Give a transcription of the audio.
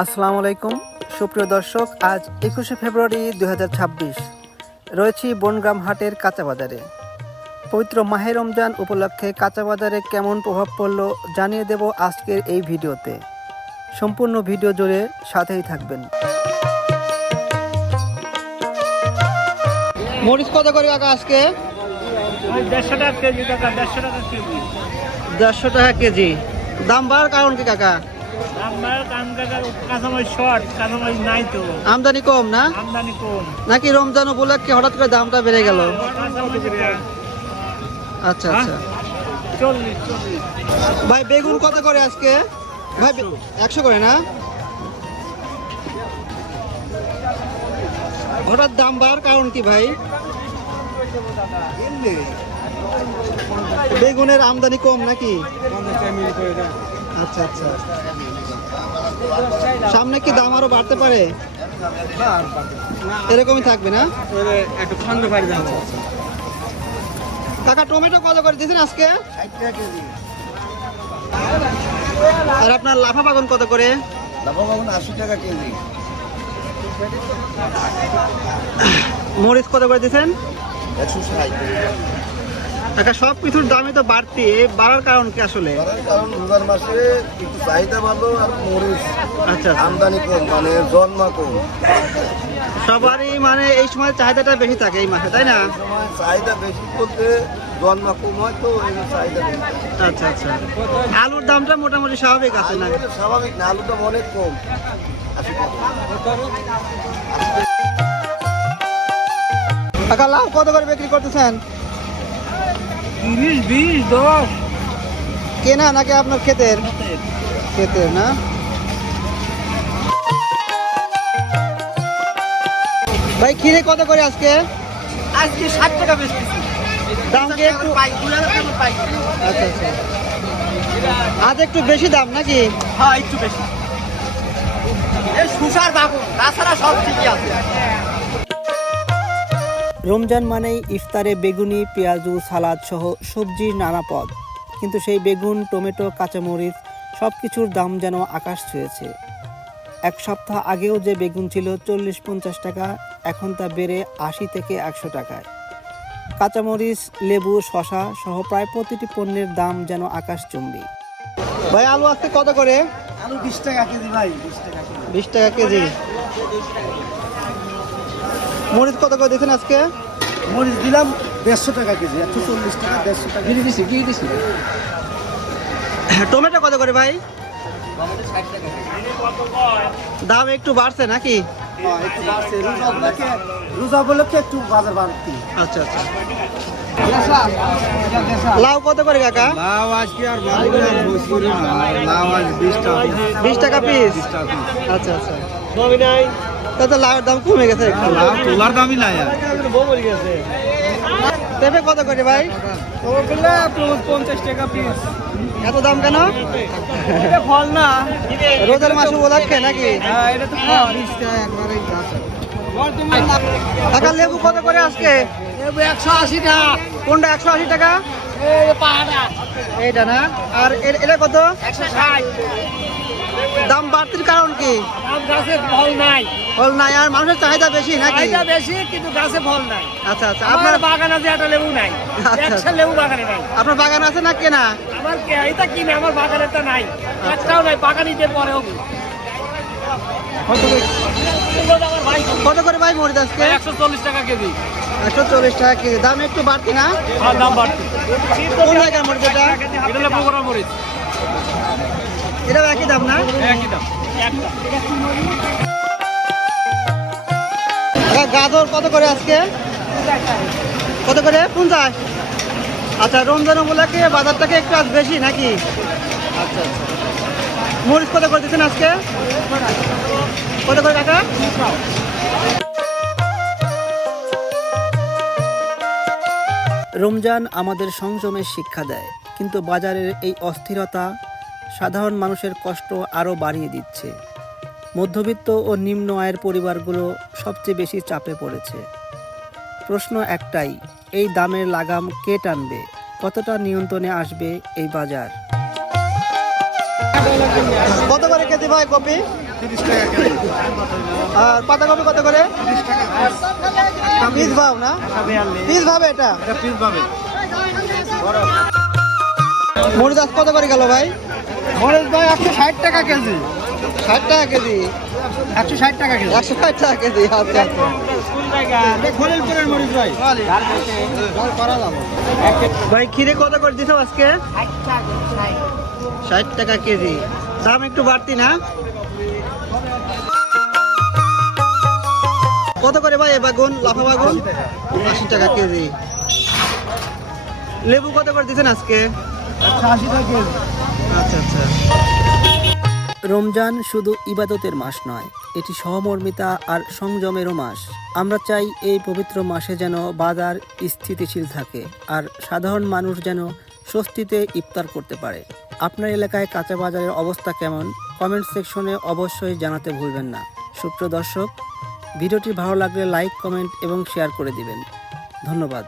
আসসালামু আলাইকুম সুপ্রিয় দর্শক, আজ 21শে ফেব্রুয়ারি 2026 রয়েছি বনগ্রাম হাটের কাঁচা বাজারে। পবিত্র মাহে রমজান উপলক্ষে কাঁচা বাজারে কেমন প্রভাব পড়লো জানিয়ে দেব আজকের এই ভিডিওতে। সম্পূর্ণ ভিডিও জুড়ে সাথেই থাকবেন। মরিচ কত করে কাকা আজকে? 150 টাকা কেজি কাকা, 150 টাকা কেজি। 150 টাকা কেজি। দাম বাড়ার কারণ কি কাকা? আমার কাম কাকা কাঁচামরিচ শর্ট, কাঁচামরিচ নাই তো। আমদানি কম না? আমদানি কম। নাকি রমজান উপলক্ষে হঠাৎ করে দামটা বেড়ে গেল? আচ্ছা আচ্ছা। 40 ভাই বেগুন কত করে আজকে? ভাই 100 করে না? হঠাৎ দাম বাড়ার কারণ কি ভাই? বেগুনের আমদানি কম নাকি? আচ্ছা আচ্ছা। সামনে কি দাম আরো বাড়তে পারে? এরকমই থাকবে না? কাকা টমেটো কত করে দিয়েছেন আজকে? 60 টাকা কেজি। আর আপনার লাফা বাগান কত করে? লাফা বাগান 80 টাকা কেজি। মরিচ কত করে দিয়েছেন? 160। কাকা সব কিছুর দামই তো বাড়তি, বাড়ার কারণ কি আসলে? কারণ রোজার মাসে একটু চাহিদা ভালো আর মরিচ আচ্ছা আচ্ছা। আমদানি কম, মানে জন্মা কম। সবারই মানে এই সময় চাহিদাটা বেশি থাকে এই মাসে, তাই না? এই সময় চাহিদা বেশি বলতে জন্মা কম হয়, তো এই চাহিদা বেশি। আচ্ছা আচ্ছা। আলুর দামটা মোটামুটি স্বাভাবিক আছে না? আলু স্বাভাবিক না, আলুটা অনেক কম। 80 টাকা। কাকা লাউ কত করে বিক্রি করতেছেন? 30, 20, 10। কেনা নাকি আপনার ক্ষেতের? ক্ষেতের না? ভাই খিরে কত করে আজকে? আজকে 60 টাকা বেচতেছি। দাম কি একটু? আচ্ছা আচ্ছা। আজ একটু বেশি দাম নাকি? হ্যাঁ, একটু বেশি। এই সুসার বাগুন, তাছাড়া সব ঠিকই আছে। রমজান মানেই ইফতারে বেগুনি, পেঁয়াজু, সালাদ সহ সবজির নানা পদ, কিন্তু সেই বেগুন, টমেটো, কাঁচামরিচ সব কিছুর দাম যেন আকাশ ছুঁয়েছে। এক সপ্তাহ আগেও যে বেগুন ছিল 40-50 টাকা, এখন তা বেড়ে 80 থেকে 100 টাকায়। কাঁচামরিচ, লেবু, শশা সহ প্রায় প্রতিটি পণ্যের দাম যেন আকাশচুম্বী। ভাই আলু আজকে কত করে? আলু 20 টাকা কেজি ভাই, 20 টাকা কেজি। 20 টাকা কেজি। মরিচ কত করে দিয়েছেন আজকে? মরিচ দিলাম 150 টাকা কেজি, 140 টাকা, 150 টাকা। দিছি। টমেটো কত করে ভাই? দাম একটু বাড়ছে নাকি? একটু বাড়ছে, রোজা উপলক্ষে একটু বাজার বাড়তি। আচ্ছা আচ্ছা। লাউ কত করে কাকা? লাউ আজকে আর বসুরি না, লাউ আজ 20 টাকা। 20 টাকা পিস? আচ্ছা আচ্ছা। তাতে লাউয়ের দাম কমে গেছে একটু। লাউ তোলার দামই নাই আর। পেঁপে কত করে ভাই? 50 টাকা পিস। এত দাম কেন? এটা ফল না। রোজার মাস উপলক্ষে নাকি? হ্যাঁ, এটা তো ফল। 20 টাকা একবারেই কাঁচা। কাকা লেবু কত করে আজকে? 180 টাকা। কোনটা 180 টাকা? এই পাহাড়া এইটা না? আর এটা কত? 160। দাম বাড়তির কারণ কি? আম গাছে ফল নাই। ফল নাই আর মানুষের চাহিদা বেশি নাকি? চাহিদা বেশি, কিন্তু গাছে ফল নাই। আচ্ছা আচ্ছা। আমার আপনার বাগান আছে, একটা লেবু নাই। আচ্ছা। একটা লেবু বাগানে নাই। আপনার বাগান আছে না কেনা? আমার এটা কিনে, আমার বাগানেরটা নাই। একটাও নাই, বাগান ঈদের পরে হবে। কত করে ভাই মরিচ আজকে? 140 টাকা কেজি। 140 টাকা কেজি। দাম একটু বাড়তি না? আর দাম বাড়ছে। কোন জায়গার মরিচ এটা? এটা হলো বগুড়া মরিচ। এটাও একই দাম না? একই দাম। একটা। গাজর কত করে আজকে? কত করে? 50। আচ্ছা, রমজান উপলক্ষে বাজারটাকে একটু আজ বেশি নাকি? আচ্ছা আচ্ছা। মরিচ কত করে দিচ্ছেন আজকে? কত করে কাকা? রমজান আমাদের সংযমের শিক্ষা দেয়, কিন্তু বাজারের এই অস্থিরতা সাধারণ মানুষের কষ্ট আরও বাড়িয়ে দিচ্ছে। মধ্যবিত্ত ও নিম্ন আয়ের পরিবারগুলো সবচেয়ে বেশি চাপে পড়েছে। প্রশ্ন একটাই, এই দামের লাগাম কে টানবে? কতটা নিয়ন্ত্রণে আসবে এই বাজার? কত করে কেজি ভাই কপি? 30 টাকা কেজি। আর পাতাকপি কত করে? 30 টাকা পিস ভাব না? পিস ভাবে এটা? এটা পিস পাবে। মরিচ আজ কত করে গেল ভাই? মরিচ ভাই 160 টাকা কেজি। 60 টাকা কেজি। 160 টাকা কেজি। 160 টাকা কেজি। আচ্ছা আচ্ছা। এটা খলিলপুরের মরিচ ভাই। ভাই খিরে কত করে দিছো আজকে? 60 টাকা কেজি। দাম একটু বাড়তি না? কত করে ভাই এ বাগুন, লাফা বাগুন? 80 টাকা কেজি। লেবু কত করে দিচ্ছেন আজকে? 80 টাকা কেজি। আচ্ছা আচ্ছা। রমজান শুধু ইবাদতের মাস নয়, এটি সহমর্মিতা আর সংযমেরও মাস। আমরা চাই এই পবিত্র মাসে যেন বাজার স্থিতিশীল থাকে আর সাধারণ মানুষ যেন স্বস্তিতে ইফতার করতে পারে। আপনার এলাকায় কাঁচা বাজারের অবস্থা কেমন? কমেন্ট সেকশনে অবশ্যই জানাতে ভুলবেন না। সুপ্রিয় দর্শক, ভিডিওটি ভালো লাগলে লাইক, কমেন্ট এবং শেয়ার করে দিবেন। ধন্যবাদ।